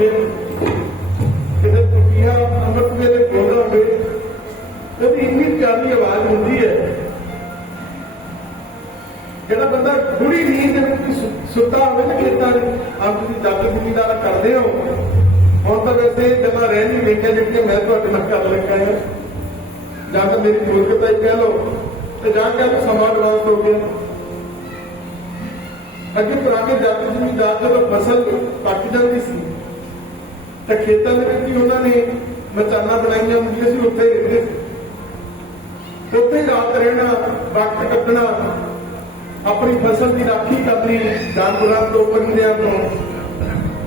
ਹੈ ਕਿਤੇ ਤੁਕੀਆ ਅੰਮ੍ਰਿਤ ਵੇਲੇ ਬੋਲਦਾ ਹੋਵੇ ਉਹਦੀ ਇੰਨੀ ਪਿਆਰੀ ਆਵਾਜ਼ ਹੁੰਦੀ ਹੈ, ਜਿਹੜਾ ਬੰਦਾ ਗੂੜੀ ਨੀਂਦ ਦੇ ਵਿੱਚ ਸੁੱਤਾ ਹੋਵੇ ਨਾ ਖੇਤਾਂ 'ਚ ਆਪ ਤੁਸੀਂ ਜਾਤੀ ਜ਼ਿਮੀਦਾਰਾ ਕਰਦੇ ਹੋ, ਹੁਣ ਤਾਂ ਵੈਸੇ ਗੱਲਾਂ ਰਹਿ ਨਹੀਂ ਵੇਖਿਆ ਜਿਹੜੀਆਂ ਮੈਂ ਤੁਹਾਡੇ ਨਾਲ ਕਰ ਲੱਗਾ ਹਾਂ। ਜਾਂ ਤਾਂ ਮੇਰੀ ਮੂਰਖਤਾ ਹੀ ਕਹਿ ਲਓ, ਤੇ ਜਾਂ ਕਹਿ ਲਓ ਸਮਾਂ ਐਡਵਾਂਸ ਹੋ ਗਿਆ। ਅੱਗੇ ਪੁਰਾਣੇ ਜਾਤੀ ਜ਼ਿਮੀਦਾਰ ਜਦੋਂ ਫਸਲ ਪੱਕ ਜਾਂਦੀ ਸੀ ਤਾਂ ਖੇਤਾਂ ਦੇ ਵਿੱਚ ਹੀ ਉਹਨਾਂ ਨੇ ਮਚਾਨਾਂ ਬਣਾਈਆਂ ਹੁੰਦੀਆਂ ਸੀ, ਉੱਥੇ ਰਹਿੰਦੇ ਸੀ। ਉੱਥੇ ਰਾਤ ਰਹਿਣਾ, ਵਕਤ ਕੱਟਣਾ, ਆਪਣੀ ਫਸਲ ਦੀ ਰਾਖੀ ਕਰਨੀ ਜਾਨਵਰਾਂ ਤੋਂ ਪਰਿੰਦਿਆਂ ਤੋਂ।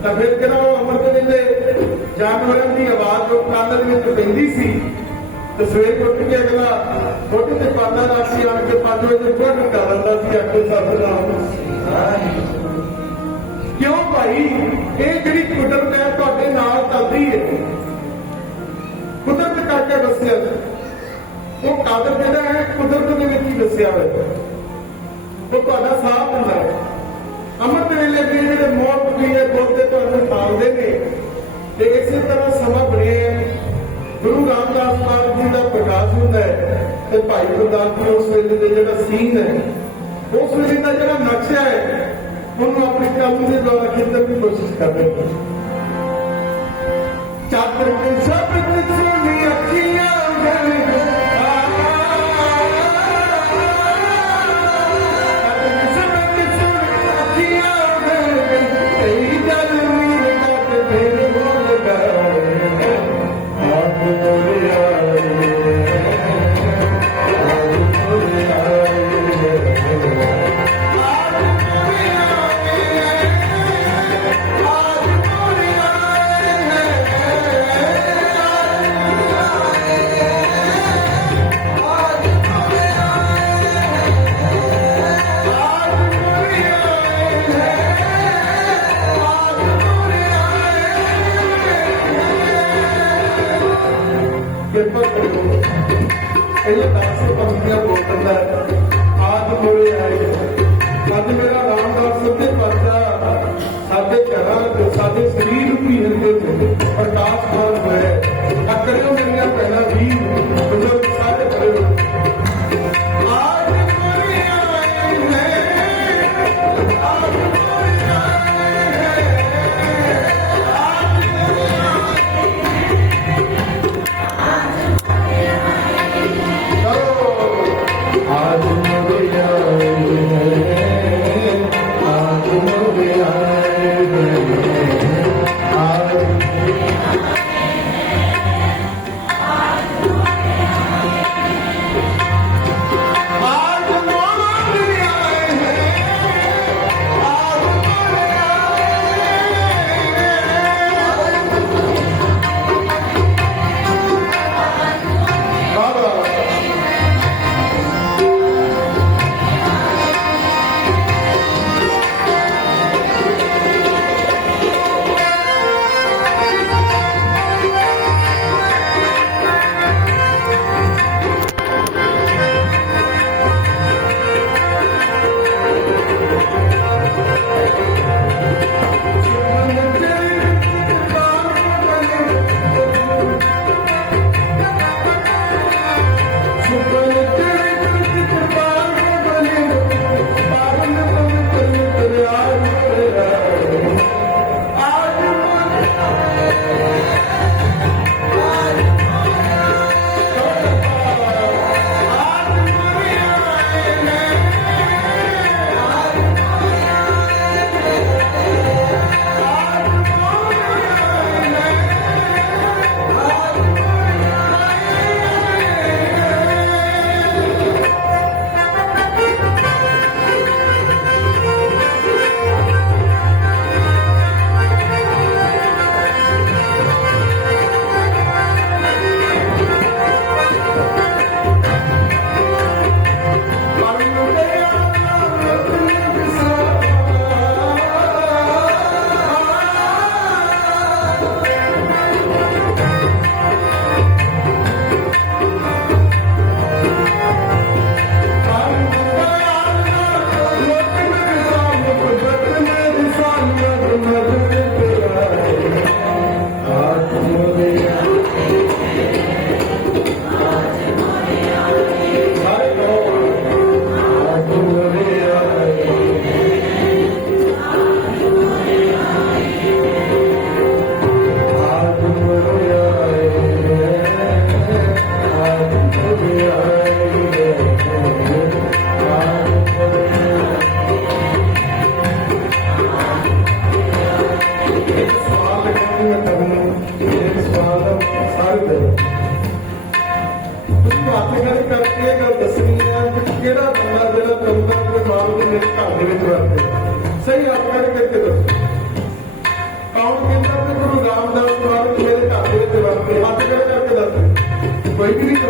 ਤਾਂ ਫਿਰ ਕਿਹੜਾ ਉਹ ਅੰਮ੍ਰਿਤ ਵੇਲੇ ਜਾਨਵਰਾਂ ਦੀ ਆਵਾਜ਼ ਜੋ ਕੰਨ ਦੇ ਵਿੱਚ ਪੈਂਦੀ ਸੀ। ਤੇ ਸਵੇਰ ਉੱਠ ਕੇ ਅਗਲਾ ਛੋਟੇ ਤੇ ਪਾਣਾ ਰੱਖ ਕੇ ਆਣ ਕੇ 5 ਵਜੇ ਫੁੱਟ ਕਰ ਦਿੰਦਾ ਸੀ ਆਖੋ ਸਤਿਨਾਮ ਕਿਉਂ ਭਾਈ? ਇਹ ਜਿਹੜੀ ਕੁਦਰਤ ਹੈ ਤੁਹਾਡੇ ਨਾਲ ਚੱਲਦੀ ਹੈ। ਕੁਦਰਤ ਕਰਕੇ ਦੱਸਿਆ ਉਹ ਕਾਦਰ ਜਿਹੜਾ ਹੈ, ਕੁਦਰਤ ਦੇ ਵਿੱਚ ਹੀ ਦੱਸਿਆ ਹੋਇਆ ਉਹ ਤੁਹਾਡਾ ਸਾਥ ਦਿੰਦਾ ਹੈ। ਅੰਮ੍ਰਿਤ ਵੇਲੇ ਦੇ ਜਿਹੜੇ ਮੌਤ ਵੀ ਹੈ ਬੋਲਦੇ ਤੁਹਾਨੂੰ ਪਾਉਂਦੇ ਨੇ। ਤੇ ਇਸੇ ਤਰ੍ਹਾਂ ਸਮਾਂ ਬਣਿਆ ਹੈ। ਗੁਰੂ ਰਾਮਦਾਸ ਮਹਾਰਾਜ ਜੀ ਦਾ ਪ੍ਰਕਾਸ਼ ਹੁੰਦਾ ਹੈ ਤੇ ਭਾਈ ਗੁਰਦਾਸ ਜੀ ਉਸ ਵੇਲੇ ਦੇ ਜਿਹੜਾ ਸੀਨ ਹੈ, ਉਸ ਵੇਲੇ ਦਾ ਜਿਹੜਾ ਨਕਸ਼ਾ ਹੈ ਉਹਨੂੰ ਆਪਣੇ ਕੰਮ ਦੇ ਦੁਆਰਾ ਖੇਤਰ ਦੀ ਕੋਸ਼ਿਸ਼ ਕਰਦੇ ਨੇ ਚਾਦਰ ਕੇ ਸ਼ਬਦ